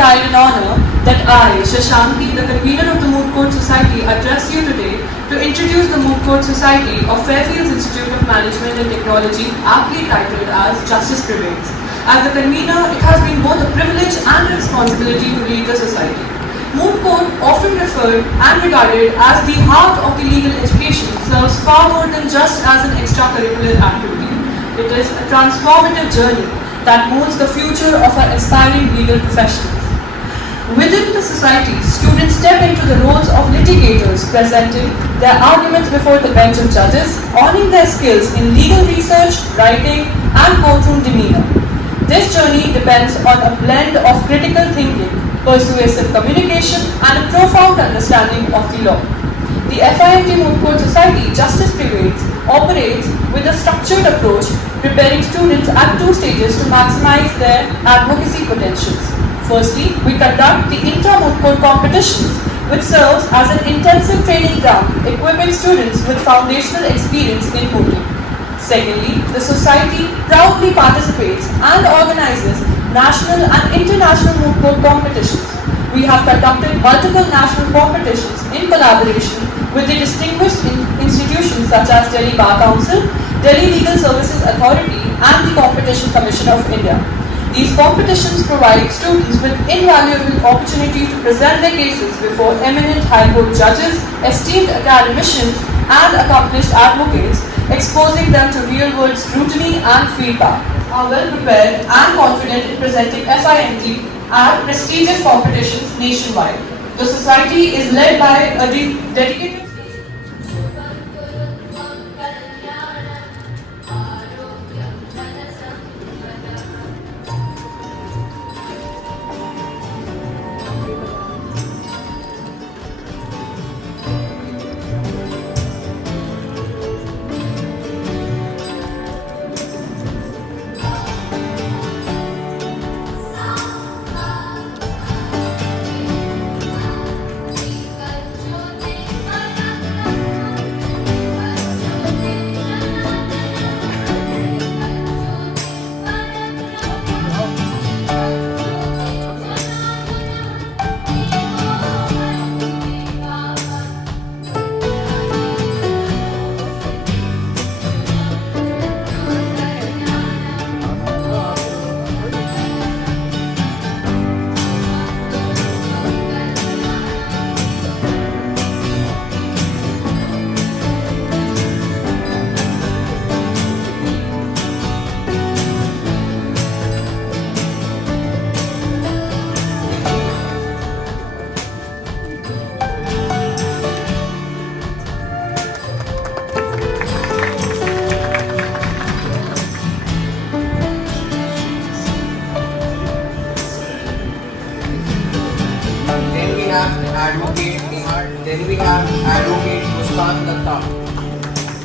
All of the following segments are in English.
Pride and honor that I, Shashanti, the convener of the Moot Court Society, address you today to introduce the Moot Court Society of Fairfield Institute of Management and Technology, aptly titled as Justice Prevails. As the convener, it has been both a privilege and a responsibility to lead the society. Moot Court, often referred and regarded as the heart of the legal education, serves far more than just as an extracurricular activity. It is a transformative journey that molds the future of our aspiring legal professionals. Within the society, students step into the roles of litigators, presenting their arguments before the bench of judges, honing their skills in legal research, writing, and courtroom demeanor. This journey depends on a blend of critical thinking, persuasive communication, and a profound understanding of the law. The FIMT Moot Court Society, Justice Prevails, operates with a structured approach, preparing students at 2 stages to maximize their advocacy potentials. Firstly, we conduct the Intra Moot Court competitions, which serves as an intensive training ground, equipping students with foundational experience in mooting. Secondly, the Society proudly participates and organizes national and international moot court competitions. We have conducted multiple national competitions in collaboration with the distinguished institutions such as Delhi Bar Council, Delhi Legal Services Authority, and the Competition Commission of India. These competitions provide students with invaluable opportunity to present their cases before eminent high court judges, esteemed academicians, and accomplished advocates, exposing them to real-world scrutiny and feedback. Are well prepared and confident in presenting FIMT at prestigious competitions nationwide. The society is led by a dedicated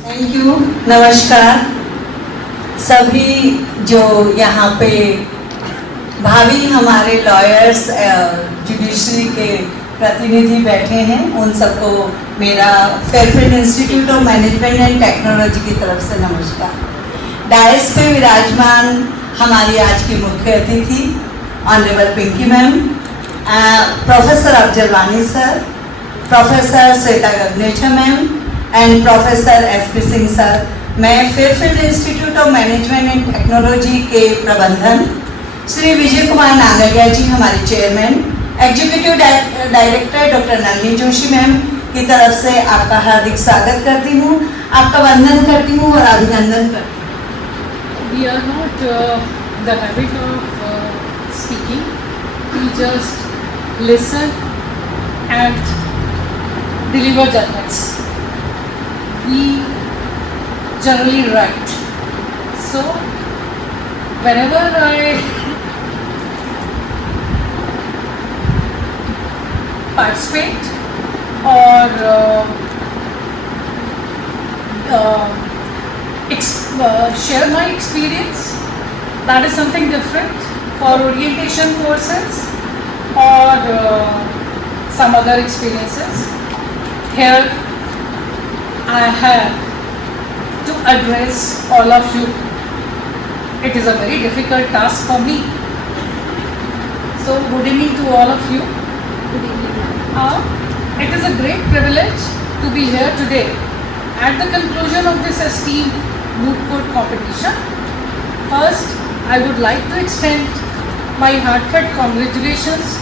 thank you. नमस्कार सभी जो यहाँ पे भावी हमारे lawyers judiciary के प्रतिनिधि बैठे हैं, उन सबको मेरा Fairfield Institute of Management and technology की तरफ से नमस्कार। डायस पे विराजमान हमारी आज की मुख्य अतिथि honourable Pinky ma'am, professor Afzalwani sir, professor Shweta Gagnecha ma'am and professor SP. Singh sir. मैं Fairfield Institute of Management and Technology के प्रबंधन श्री विजय कुमार नागरिया जी हमारे chairman, executive director doctor Nalini Joshi ma'am की तरफ से आपका हार्दिक स्वागत करती हूँ, आपका वंदन करती हूँ और अभिनंदन करती हूँ। We are not the habit of speaking. We just listen and deliver judgments. We generally write. So whenever I participate or share my experience, that is something different for orientation courses or some other experiences. Here I have to address all of you. It is a very difficult task for me. So good evening to all of you. Good evening. It is a great privilege to be here today at the conclusion of this esteemed moot court competition. First, I would like to extend my heartfelt congratulations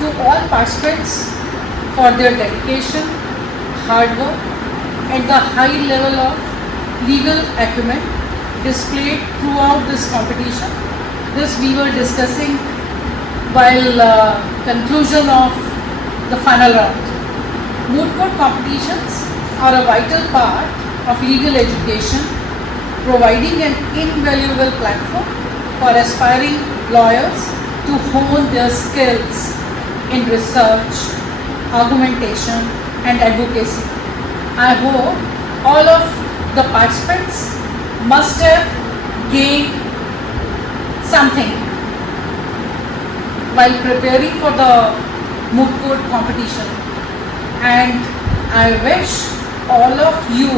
to all participants for their dedication, hard work, and the high level of legal acumen displayed throughout this competition. This we were discussing while conclusion of the final round. Moot court competitions are a vital part of legal education, providing an invaluable platform for aspiring lawyers to hone their skills in research, argumentation, and advocacy. I hope all of the participants must have gained something while preparing for the moot court competition, and I wish all of you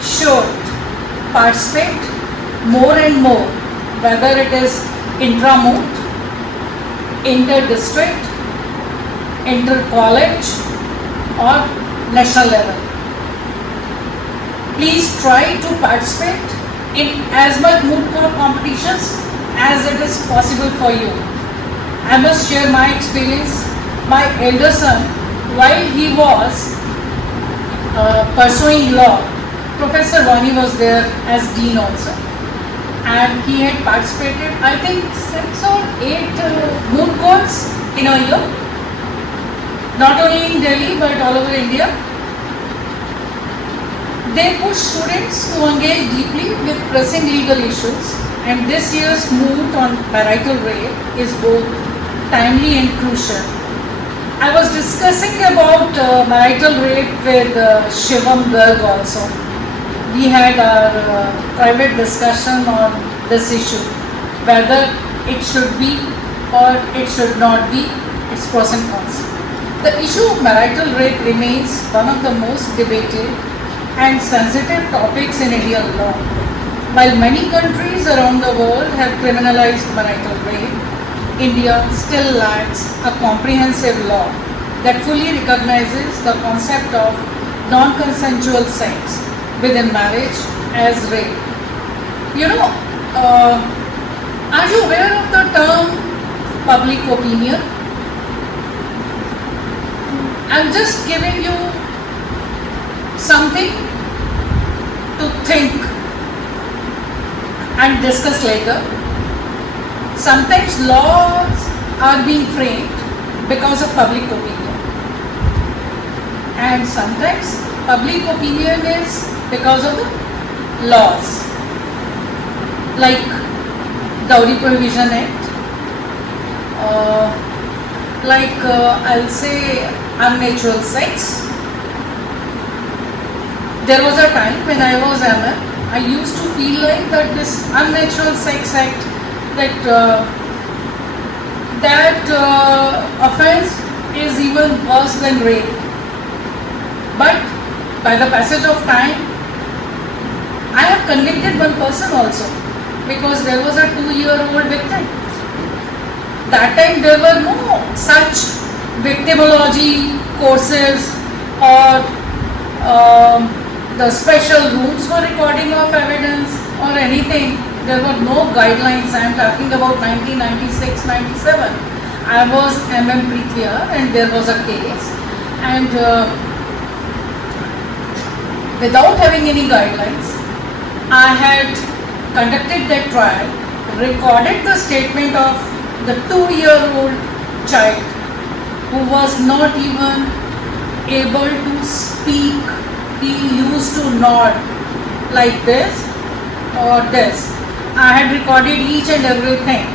should participate more and more, whether it is intra-moot, inter-district, inter-college or national level. Please try to participate in as much moot court competitions as it is possible for you. I must share my experience. My elder son, while he was pursuing law, Professor Vani was there as dean also, and he had participated, I think, 6 or 8 moot courts in a year, not only in Delhi but all over India. They push students to engage deeply with pressing legal issues, and this year's moot on marital rape is both timely and crucial. I was discussing about marital rape with Shivam Garg also. We had our private discussion on this issue, whether it should be or it should not be, its pros and cons. The issue of marital rape remains one of the most debated and sensitive topics in Indian law. While many countries around the world have criminalized marital rape, India still lacks a comprehensive law that fully recognizes the concept of non-consensual sex within marriage as rape. You know, are you aware of the term public opinion? I'm just giving you something to think and discuss later. Sometimes laws are being framed because of public opinion, and sometimes public opinion is because of the laws, like Dowry Prohibition Act, I'll say unnatural sex. There was a time when I was ML, I used to feel like that this unnatural sex act, that offense is even worse than rape. But by the passage of time, I have convicted one person also, because there was a 2-year-old victim. That time there were no such victimology courses or the special rooms for recording of evidence or anything. There were no guidelines. I am talking about 1996-97. I was MM Prithia and there was a case, and without having any guidelines, I had conducted that trial, recorded the statement of the 2-year-old child who was not even able to speak. He used to nod like this or this. I had recorded each and everything.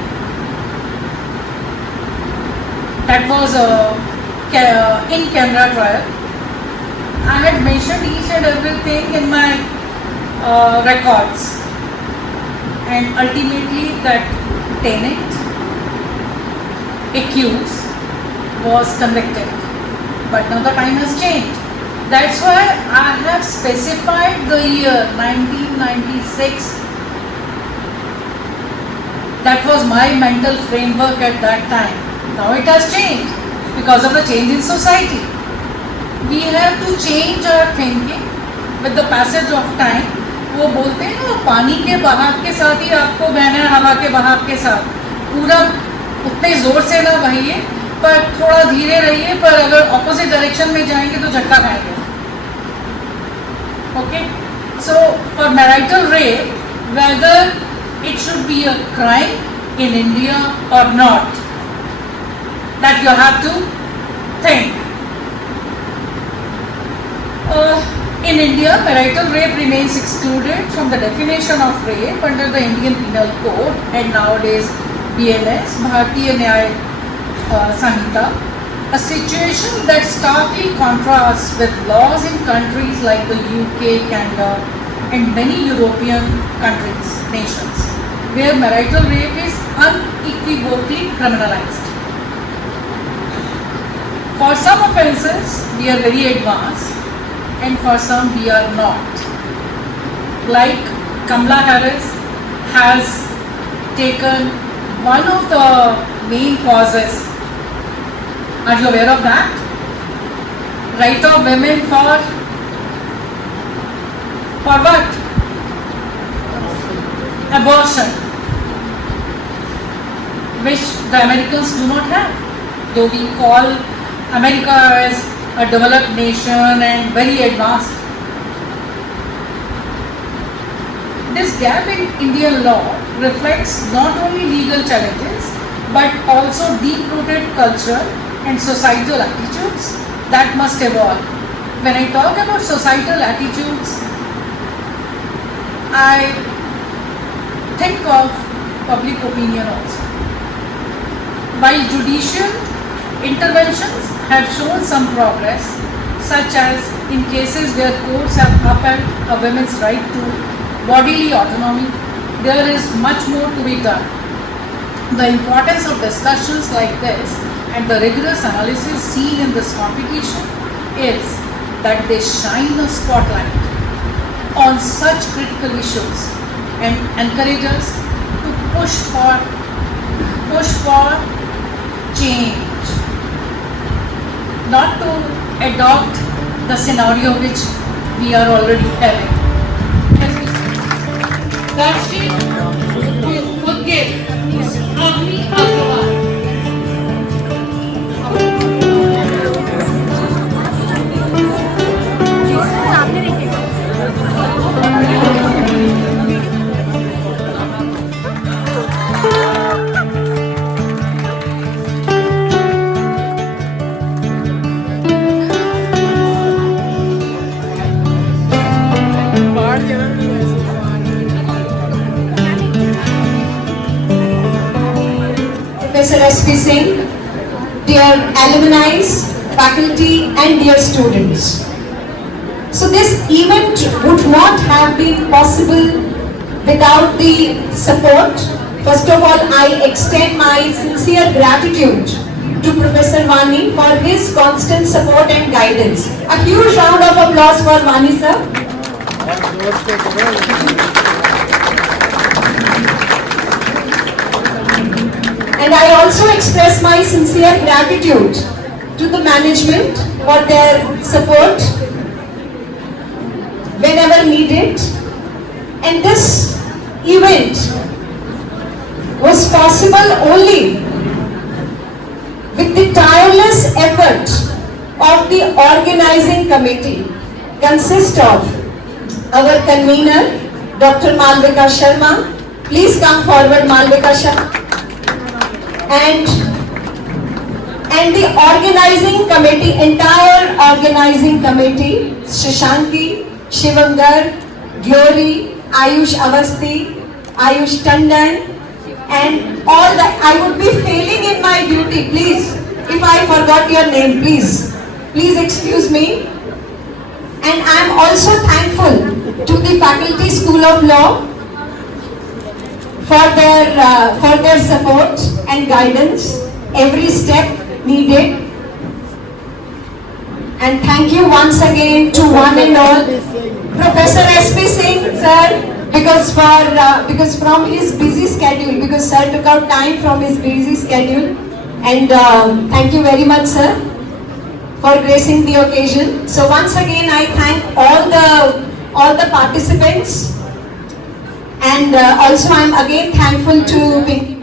That was a in-camera trial. I had mentioned each and everything in my records, and ultimately that tenant accused was convicted. But now the time has changed. That's why I have specified the year 1996. That was my mental framework at that time. Now it has changed because of the change in society. We have to change our thinking with the passage of time. वो बोलते हैं ना, पानी के बहाव के साथ ही आपको बहना है, हवा के बहाव के साथ। पूरा उतने जोर से ना बहिए, पर थोड़ा धीरे रहिए, पर अगर ऑपोजिट डायरेक्शन में जाएंगे तो झटका खाएंगे। Okay, so for marital rape, whether it should be a crime in India or not, that you have to think. In India, marital rape remains excluded from the definition of rape under the Indian Penal Code and nowadays BNS, Bharatiya Nyaya Sanhita, a situation that starkly contrasts with laws in countries like the UK, Canada and many European countries, nations, where marital rape is unequivocally criminalized. For some offences, we are very advanced, and for some we are not. Like Kamala Harris has taken one of the main causes. Are you aware of that? Right of women for what? Abortion, which the Americans do not have. Though we call America as a developed nation and very advanced. This gap in Indian law reflects not only legal challenges but also deep-rooted cultural and societal attitudes that must evolve. When I talk about societal attitudes, I think of public opinion also. While judicial interventions have shown some progress, such as in cases where courts have upheld a woman's right to bodily autonomy, there is much more to be done. The importance of discussions like this and the rigorous analysis seen in this competition is that they shine a spotlight on such critical issues and encourage us to push for change, not to adopt the scenario which we are already having. That's it. Okay. Professor S.P. Singh, dear alumni, faculty and dear students. So this event would not have been possible without the support. First of all, I extend my sincere gratitude to Professor Vani for his constant support and guidance. A huge round of applause for Vani sir. And I also express my sincere gratitude to the management for their support whenever needed. And this event was possible only of the organizing committee consists of our convener, Dr. Malvika Sharma. Please come forward, Malvika Sharma. And the organizing committee, entire organizing committee, Shashanki, Shivam Garg, Glory, Ayush Avasti, Ayush Tandon, and all that. I would be failing in my duty, please. If I forgot your name, please excuse me. And I am also thankful to the Faculty School of Law for their support and guidance, every step needed. And thank you once again to one and all, Professor S.P. Singh, sir, because from his busy schedule, because sir took out time from his busy schedule, and thank you very much, sir, for gracing the occasion. So once again, I thank all the participants, and also I am again thankful to Pinki.